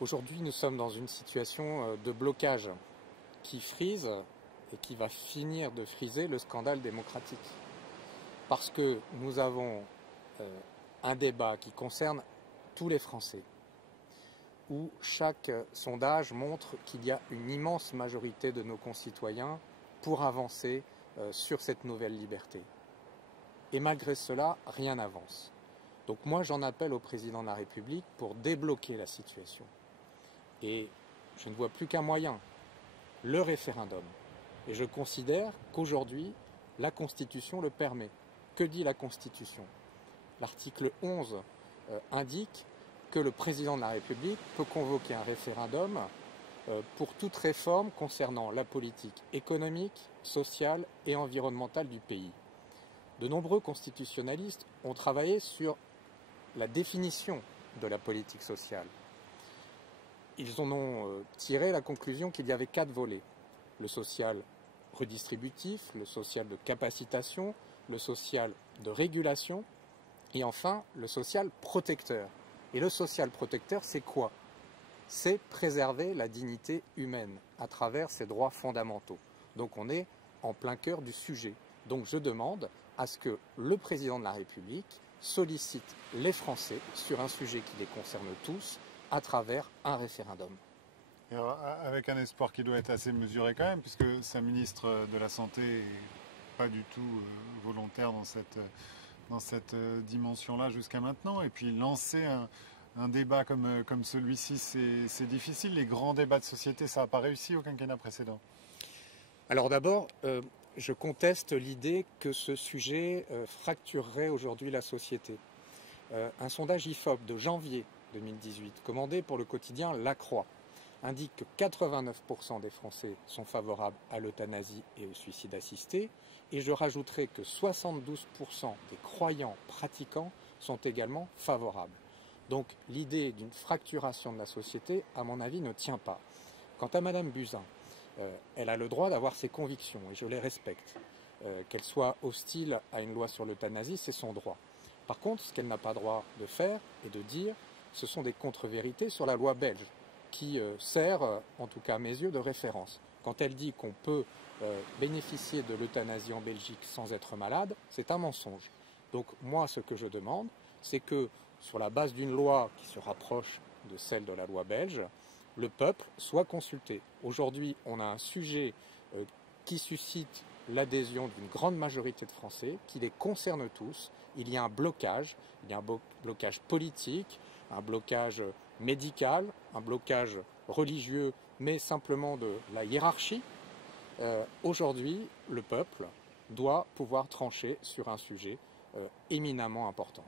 Aujourd'hui, nous sommes dans une situation de blocage qui frise et qui va finir de friser le scandale démocratique. Parce que nous avons un débat qui concerne tous les Français, où chaque sondage montre qu'il y a une immense majorité de nos concitoyens pour avancer sur cette nouvelle liberté. Et malgré cela, rien n'avance. Donc moi, j'en appelle au président de la République pour débloquer la situation. Et je ne vois plus qu'un moyen, le référendum. Et je considère qu'aujourd'hui, la Constitution le permet. Que dit la Constitution? L'article 11 indique que le président de la République peut convoquer un référendum pour toute réforme concernant la politique économique, sociale et environnementale du pays. De nombreux constitutionnalistes ont travaillé sur la définition de la politique sociale. Ils en ont tiré la conclusion qu'il y avait 4 volets. Le social redistributif, le social de capacitation, le social de régulation et enfin le social protecteur. Et le social protecteur, c'est quoi? C'est préserver la dignité humaine à travers ses droits fondamentaux. Donc on est en plein cœur du sujet. Donc je demande à ce que le président de la République sollicite les Français sur un sujet qui les concerne tous à travers un référendum. Et alors, avec un espoir qui doit être assez mesuré quand même, puisque sa ministre de la Santé n'est pas du tout volontaire dans cette dimension-là jusqu'à maintenant. Et puis lancer un débat comme celui-ci, c'est difficile. Les grands débats de société, ça n'a pas réussi au quinquennat précédent. Alors d'abord, je conteste l'idée que ce sujet fracturerait aujourd'hui la société. Un sondage IFOP de janvier 2018, commandé pour le quotidien La Croix, indique que 89% des Français sont favorables à l'euthanasie et au suicide assisté, et je rajouterai que 72% des croyants pratiquants sont également favorables. Donc l'idée d'une fracturation de la société, à mon avis, ne tient pas. Quant à Madame Buzyn, elle a le droit d'avoir ses convictions, et je les respecte. Qu'elle soit hostile à une loi sur l'euthanasie, c'est son droit. Par contre, ce qu'elle n'a pas droit de faire et de dire, ce sont des contre-vérités sur la loi belge, qui sert, en tout cas à mes yeux, de référence. Quand elle dit qu'on peut bénéficier de l'euthanasie en Belgique sans être malade, c'est un mensonge. Donc moi, ce que je demande, c'est que sur la base d'une loi qui se rapproche de celle de la loi belge, le peuple soit consulté. Aujourd'hui, on a un sujet qui suscite l'adhésion d'une grande majorité de Français, qui les concerne tous. Il y a un blocage politique, un blocage médical, un blocage religieux, mais simplement de la hiérarchie. Aujourd'hui, le peuple doit pouvoir trancher sur un sujet éminemment important.